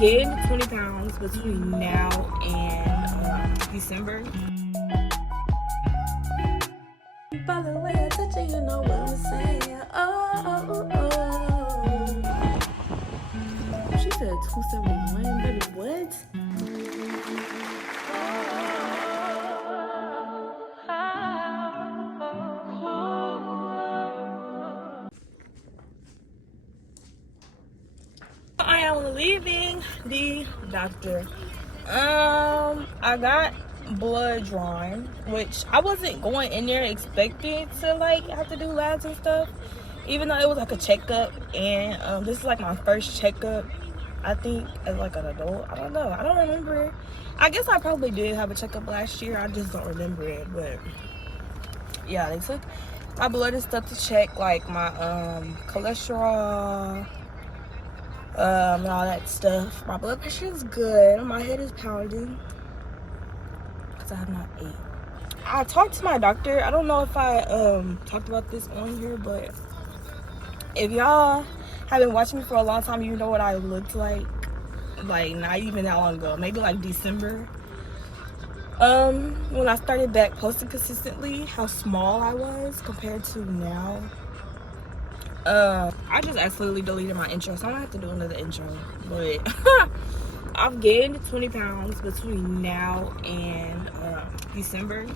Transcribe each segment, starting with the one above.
gained 20 pounds between now and December. By the way I touch it, you know what I'm saying. She said 271, baby, what? I am leaving the doctor. I got blood drawn, which I wasn't going in there expecting to like have to do labs and stuff, even though it was like a checkup. And this is like my first checkup, I think, as like an adult. I don't know, I don't remember. I guess I probably did have a checkup last year, I just don't remember it. But yeah, they took my blood and stuff to check like my cholesterol, and all that stuff. My blood pressure is good. My head is pounding because I have not ate. I talked to my doctor. I don't know if I talked about this on here, but if y'all have been watching me for a long time, you know what I looked like not even that long ago, maybe like December. When I started back posting consistently, how small I was compared to now. I just absolutely deleted my intro, so I'm gonna have to do another intro. But I've gained 20 pounds between now and December.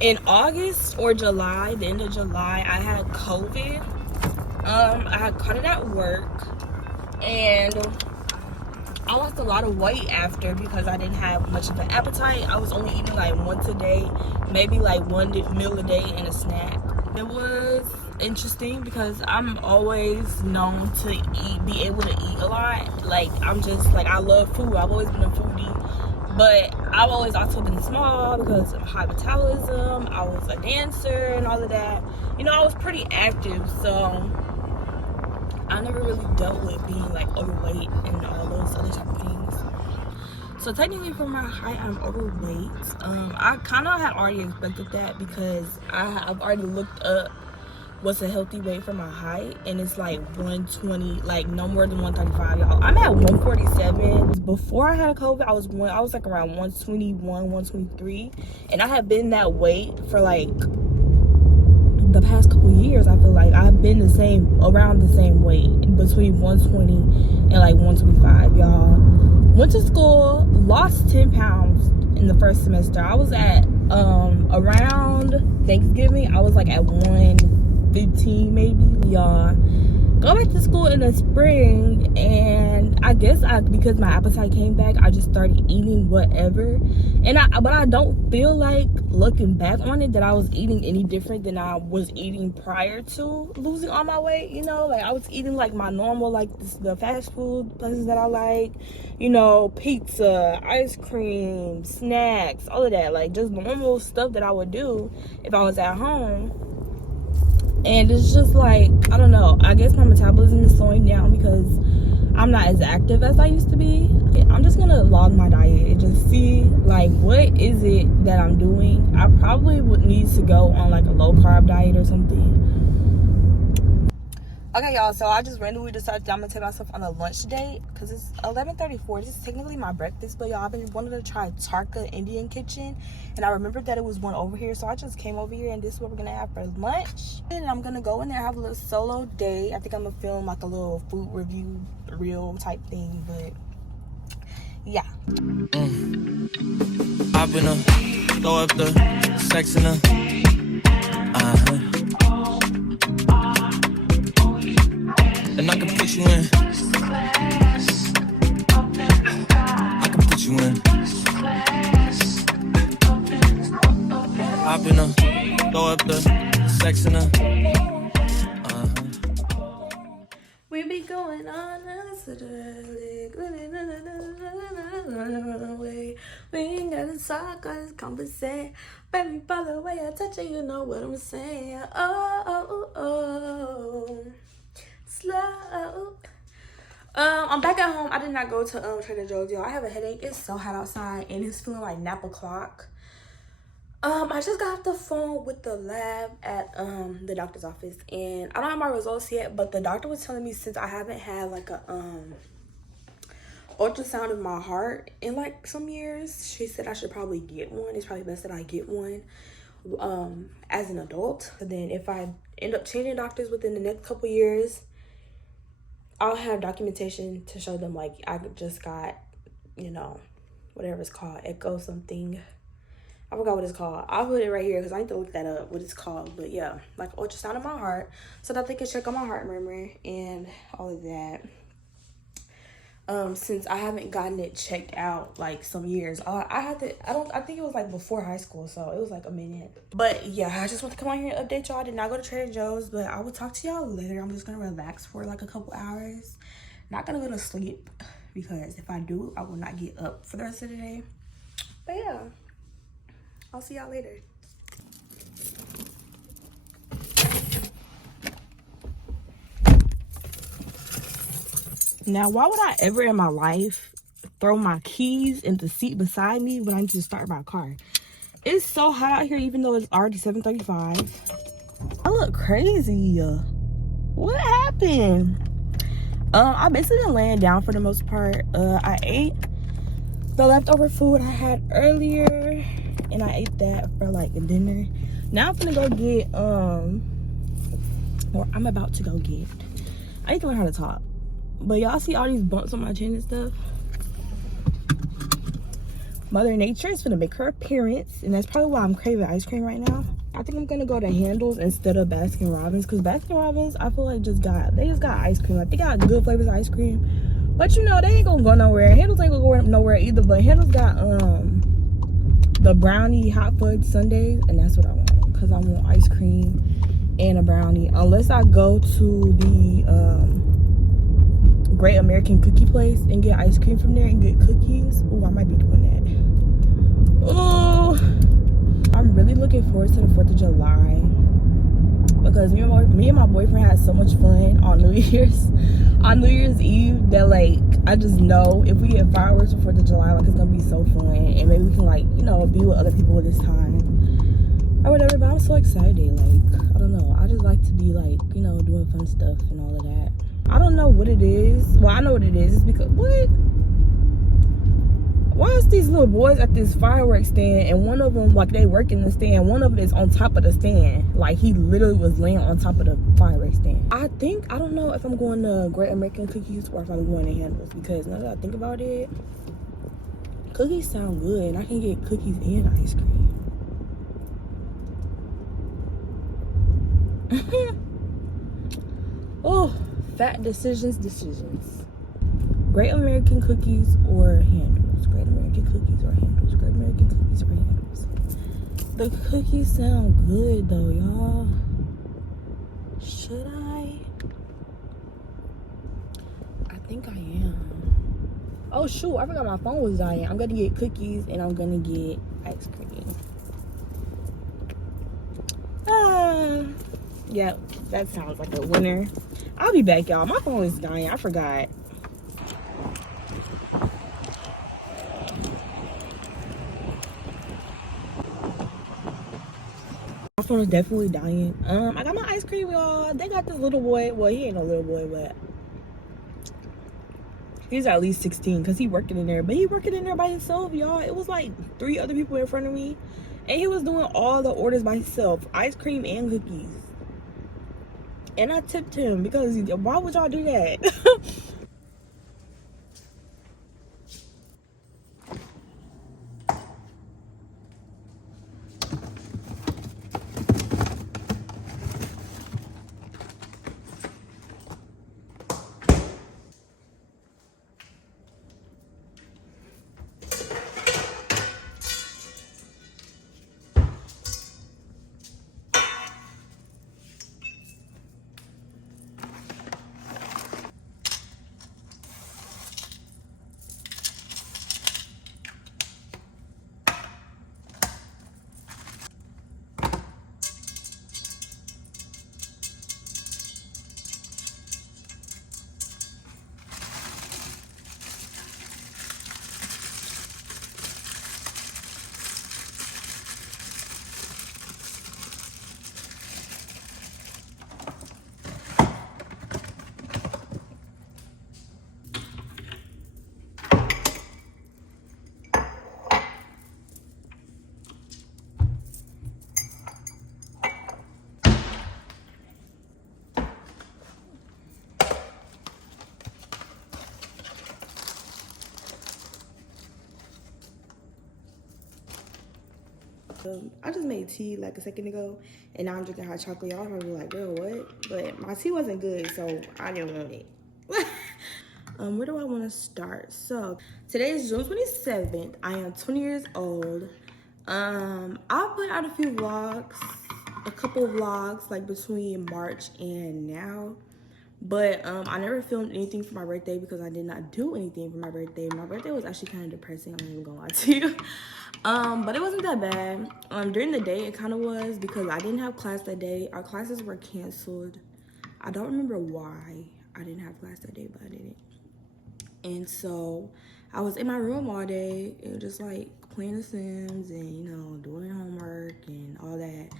In August or July, the end of July, I had COVID. I had caught it at work, and I lost a lot of weight after because I didn't have much of an appetite. I was only eating like once a day, maybe like one meal a day and a snack. It was interesting because I'm always known to be able to eat a lot. Like, I'm just like, I love food. I've always been a foodie, but I've always also been small because of high metabolism. I was a dancer and all of that. You know, I was pretty active, so I never really dealt with being like overweight and all those other type of things. So technically for my height, I'm overweight. I kind of had already expected that because I've already looked up what's a healthy weight for my height, and it's like 120, like no more than 135, y'all. I'm at 147. Before I had COVID, I was like around 121, 123, and I had been that weight for like the past couple years. I feel like I've been around the same weight, between 120 and like 125, y'all. Went to school, lost 10 pounds in the first semester. I was at around Thanksgiving, I was like at 115 maybe, y'all. Go back to school in the spring, and I guess because my appetite came back, I just started eating whatever. But I don't feel like, looking back on it, that I was eating any different than I was eating prior to losing all my weight. You know, like I was eating like my normal, like the fast food places that I like, you know, pizza, ice cream, snacks, all of that, like just normal stuff that I would do if I was at home. And it's just like, I don't know, I guess my metabolism is slowing down because I'm not as active as I used to be. I'm just gonna log my diet and just see like what is it that I'm doing. I probably would need to go on like a low carb diet or something. Okay, y'all, so I just randomly decided I'm gonna take myself on a lunch date because it's 11:34. This is technically my breakfast, but y'all, I've been wanting to try Tarka Indian Kitchen, and I remembered that it was one over here, so I just came over here, and this is what we're gonna have for lunch. And I'm gonna go in there, have a little solo day. I think I'm gonna film like a little food review reel type thing, but yeah. I've been throw up the sex in and I can put you in. I can put you in. I've been throw up the sex in We be going on we ain't gotta talk, gotta conversate. Baby, by the way I touch it, you know what I'm saying. Oh. Slow. I'm back at home. I did not go to Trader Joe's, y'all. I have a headache. It's so hot outside, and it's feeling like nap o'clock. I just got off the phone with the lab at the doctor's office, and I don't have my results yet, but the doctor was telling me since I haven't had like a ultrasound of my heart in like some years. She said I should probably get one. It's probably best that I get one as an adult. And then if I end up changing doctors within the next couple years, I'll have documentation to show them like I just got, you know, whatever it's called, echo something. I forgot what it's called. I'll put it right here because I need to look that up, what it's called. But yeah, like ultrasound of my heart so that they can check on my heart murmur and all of that. Since I haven't gotten it checked out like some years, I think it was like before high school, so it was like a minute. But yeah, I just want to come on here and update y'all. I did not go to Trader Joe's, but I will talk to y'all later. I'm just gonna relax for like a couple hours. Not gonna go to sleep because if I do, I will not get up for the rest of the day. But yeah, I'll see y'all later. Now, why would I ever in my life throw my keys in the seat beside me when I need to start my car? It's so hot out here, even though it's already 7:35. I look crazy. What happened? I basically been laying down for the most part. I ate the leftover food I had earlier, and I ate that for like dinner. Now I'm gonna go get or I'm about to go get. I need to learn how to talk. But y'all see all these bumps on my chin and stuff? Mother Nature is gonna make her appearance, and that's probably why I'm craving ice cream right now. I think I'm gonna go to Handles instead of Baskin Robbins, because Baskin Robbins, I feel like they just got ice cream. Like they got good flavors of ice cream, but you know they ain't gonna go nowhere. Handles ain't gonna go nowhere either. But Handles got the brownie hot fudge sundaes, and that's what I want, because I want ice cream and a brownie. Unless I go to the Great American Cookie Place and get ice cream from there and get cookies. Oh, I might be doing that. Oh, I'm really looking forward to the 4th of July because me and my boyfriend had so much fun on New Year's Eve that like I just know if we get fireworks for 4th of July, like it's gonna be so fun, and maybe we can like, you know, be with other people at this time or whatever. But I'm so excited. Like I don't know, I just like to be like, you know, doing fun stuff and all of that. I don't know what it is. Well, I know what it is. It's because what? Why is these little boys at this fireworks stand, and one of them, like they work in the stand, one of them is on top of the stand, like he literally was laying on top of the fireworks stand. I don't know if I'm going to Great American Cookies or if I'm going to Handles, because now that I think about it, cookies sound good, and I can get cookies and ice cream. Oh, fat decisions. Great American Cookies or Handles? Great American Cookies or Handles? Great American Cookies or Handles? The cookies sound good though, y'all. Should I? I think I am. Oh shoot, I forgot my phone was dying. I'm gonna get cookies and I'm gonna get ice cream. Yeah, that sounds like a winner. I'll be back, y'all. My phone is dying. I forgot. My phone is definitely dying. I got my ice cream, y'all. They got this little boy. Well, he ain't no little boy, but he's at least 16 because he working in there. But he working in there by himself, y'all. It was like 3 other people in front of me, and he was doing all the orders by himself, ice cream and cookies. And I tipped him because why would y'all do that? I just made tea like a second ago, and now I'm drinking hot chocolate. Y'all probably like, girl, what? But my tea wasn't good, so I didn't want it. Where do I want to start? So today is June 27th. I am 20 years old. I put out a few vlogs, a couple of vlogs like between March and now. But I never filmed anything for my birthday because I did not do anything for my birthday. My birthday was actually kind of depressing. I'm not even gonna lie to you. But it wasn't that bad. During the day, it kind of was because I didn't have class that day. Our classes were canceled. I don't remember why I didn't have class that day, but I didn't. And so I was in my room all day and just like playing The Sims and, you know, doing homework and all that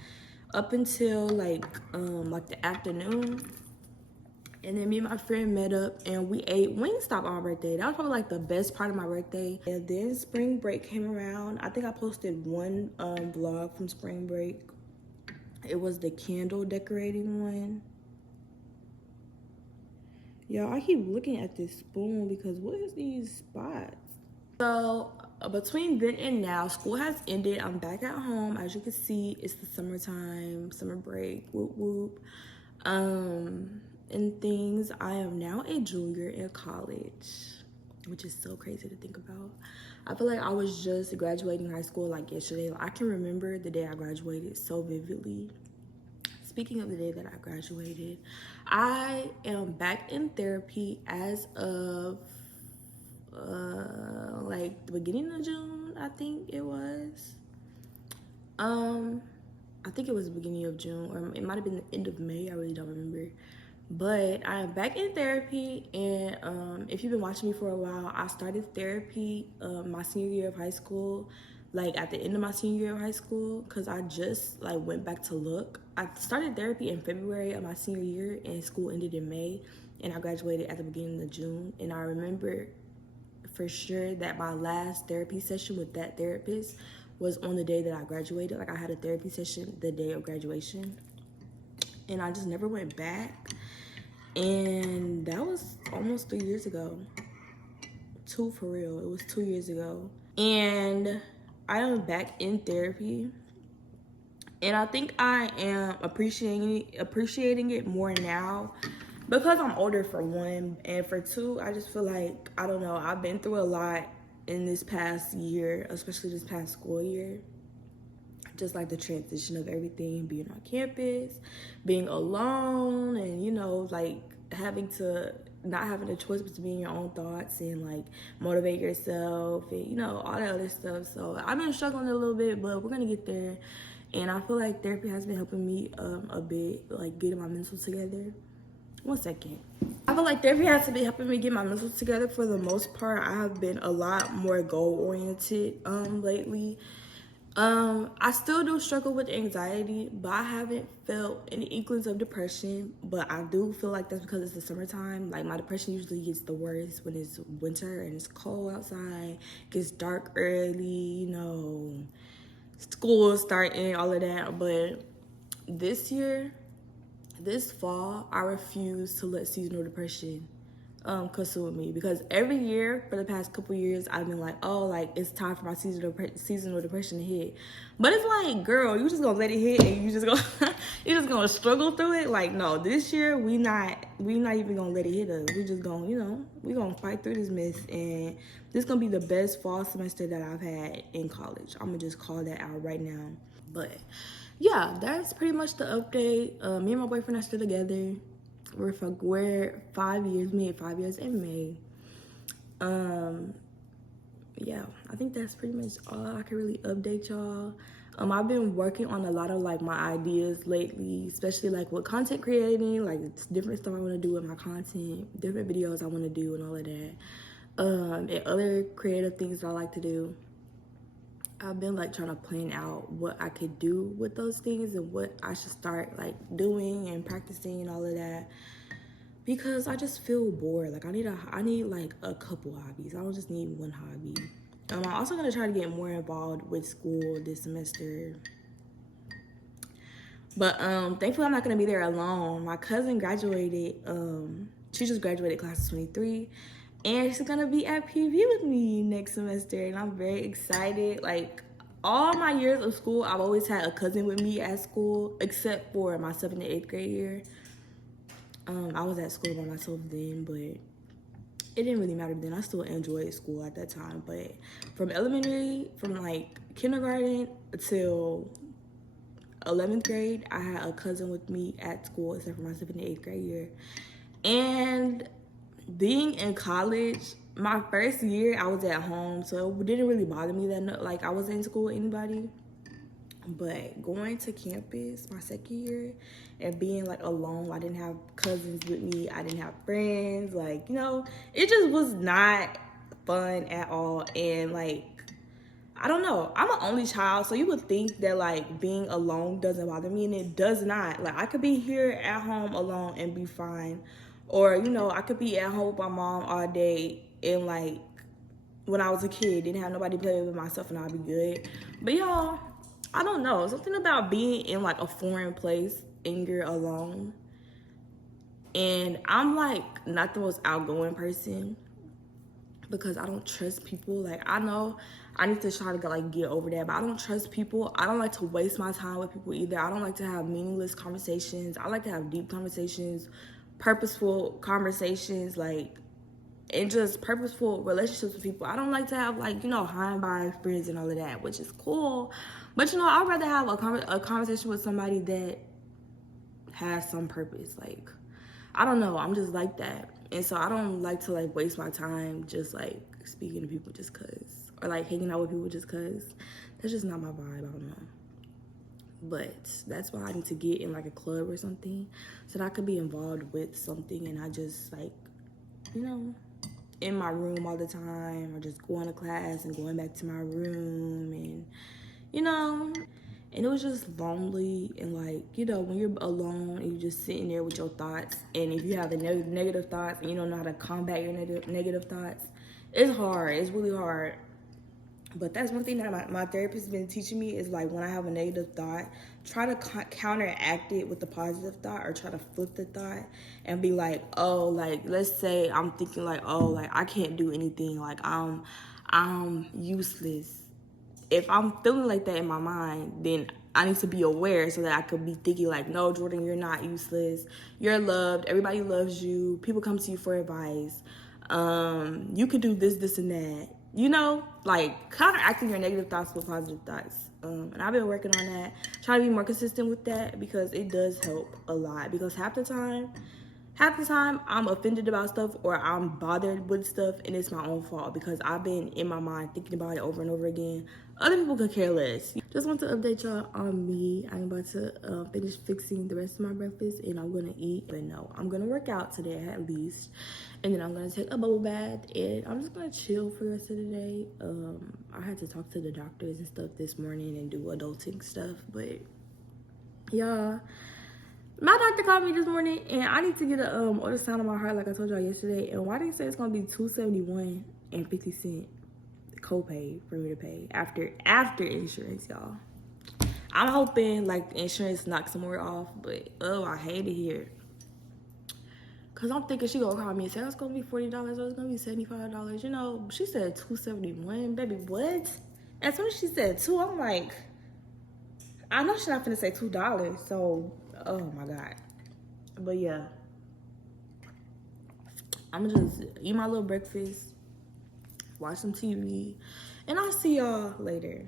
up until like the afternoon. And then me and my friend met up and we ate Wingstop on my birthday. That was probably like the best part of my birthday. And then spring break came around. I think I posted one vlog from spring break. It was the candle decorating one. Yo, I keep looking at this spoon because what is these spots? So between then and now, school has ended. I'm back at home. As you can see, it's the summertime, summer break, whoop whoop. And things. I am now a junior in college, which is so crazy to think about. I feel like I was just graduating high school like yesterday. Like, I can remember the day I graduated so vividly. Speaking of the day that I graduated, I am back in therapy as of like the beginning of June, I think it was. I think it was the beginning of June, or it might have been the end of May. I really don't remember. But I am back in therapy, and if you've been watching me for a while, I started therapy my senior year of high school, like at the end of my senior year of high school, because I just like went back to look. I started therapy in February of my senior year, and school ended in May, and I graduated at the beginning of June. And I remember for sure that my last therapy session with that therapist was on the day that I graduated. Like, I had a therapy session the day of graduation, and I just never went back. And that was almost 3 years ago. 2 for real. It was 2 years ago. And I am back in therapy. And I think I am appreciating it more now because I'm older, for one. And for two, I just feel like, I don't know, I've been through a lot in this past year, especially this past school year. Just like the transition of everything, being on campus, being alone, and, you know, like not having a choice but to be in your own thoughts and like motivate yourself and, you know, all that other stuff. So I've been struggling a little bit, but we're gonna get there. And I feel like therapy has been helping me a bit, like getting my mental together. 1 second. I feel like therapy has been helping me get my mental together for the most part. I have been a lot more goal-oriented lately. I still do struggle with anxiety, but I haven't felt any inklings of depression. But I do feel like that's because it's the summertime. Like, my depression usually gets the worst when it's winter and it's cold outside, gets dark early, you know, school starting, all of that. But this year, this fall, I refuse to let seasonal depression consume me, because every year for the past couple years I've been like, oh, like it's time for my seasonal depression to hit. But it's like, girl, you just gonna let it hit and you just gonna struggle through it? Like, no, this year we not even gonna let it hit us. We just gonna, you know, we gonna fight through this mess, and this gonna be the best fall semester that I've had in college. I'm gonna just call that out right now. But yeah, that's pretty much the update. Me and my boyfriend are still together. We're 5 years. We made 5 years in May. Yeah, I think that's pretty much all I can really update y'all. I've been working on a lot of like my ideas lately, especially like with content creating, like it's different stuff I want to do with my content, different videos I want to do and all of that, and other creative things that I like to do. I've been like trying to plan out what I could do with those things and what I should start like doing and practicing and all of that, because I just feel bored. Like, I need like a couple hobbies. I don't just need one hobby. I'm also gonna try to get more involved with school this semester. But thankfully I'm not gonna be there alone. My cousin graduated. She just graduated class of 23. And she's gonna be at PV with me next semester, and I'm very excited. Like, all my years of school, I've always had a cousin with me at school, except for my 7th and 8th grade year. I was at school by myself then, but it didn't really matter then. I still enjoyed school at that time. But from elementary, from like kindergarten till 11th grade, I had a cousin with me at school, except for my 7th and 8th grade year. And being in college, my first year I was at home, so it didn't really bother me that much. Like, I wasn't in school with anybody. But going to campus my second year and being like alone, I didn't have cousins with me, I didn't have friends, like, you know, it just was not fun at all. And like, I don't know, I'm an only child, so you would think that like being alone doesn't bother me, and it does not. Like, I could be here at home alone and be fine, or, you know, I could be at home with my mom all day and like when I was a kid didn't have nobody to play with myself and I'd be good. But y'all, I don't know, something about being in like a foreign place and you're alone. And I'm like not the most outgoing person because I don't trust people. Like, I know I need to try to like get over that, but I don't trust people. I don't like to waste my time with people either. I don't like to have meaningless conversations. I like to have deep conversations, purposeful conversations, like, and just purposeful relationships with people. I don't like to have like, you know, high and by friends and all of that, which is cool. But, you know, I'd rather have a conversation with somebody that has some purpose. Like, I don't know, I'm just like that. And so I don't like to like waste my time just like speaking to people just cause, or like hanging out with people just cause. That's just not my vibe, I don't know. But that's why I need to get in like a club or something so that I could be involved with something and I just like, you know, in my room all the time, or just going to class and going back to my room, and, you know, and it was just lonely. And like, you know, when you're alone and you're just sitting there with your thoughts, and if you have the negative thoughts and you don't know how to combat your negative thoughts, it's hard, it's really hard. But that's one thing that my therapist has been teaching me is like, when I have a negative thought, try to counteract it with a positive thought, or try to flip the thought and be like, oh, like, let's say I'm thinking like, oh, like, I can't do anything, like, I'm useless. If I'm feeling like that in my mind, then I need to be aware so that I could be thinking like, no, Jordan, you're not useless. You're loved. Everybody loves you. People come to you for advice. You could do this, this, and that. You know, like, counteracting your negative thoughts with positive thoughts. And I've been working on that, trying to be more consistent with that, because it does help a lot. Because half the time I'm offended about stuff, or I'm bothered with stuff, and it's my own fault because I've been in my mind thinking about it over and over again. Other people could care less. Just want to update y'all on me. I'm about to finish fixing the rest of my breakfast, and I'm gonna eat. But no, I'm gonna work out today at least, and then I'm gonna take a bubble bath, and I'm just gonna chill for the rest of the day. I had to talk to the doctors and stuff this morning and do adulting stuff, but yeah. My doctor called me this morning, and I need to get a ultrasound of my heart, like I told y'all yesterday. And why they say it's gonna be $271.50 copay for me to pay after insurance, y'all. I'm hoping like insurance knocks some more off, but I hate it here. Cause I'm thinking she gonna call me and say it's gonna be $40 or it's gonna be $75. You know, she said $271, baby. What? As soon as she said $2, I'm like, I know she's not gonna say $2, so. Oh my God. But yeah, I'm gonna just eat my little breakfast, watch some TV, and I'll see y'all later.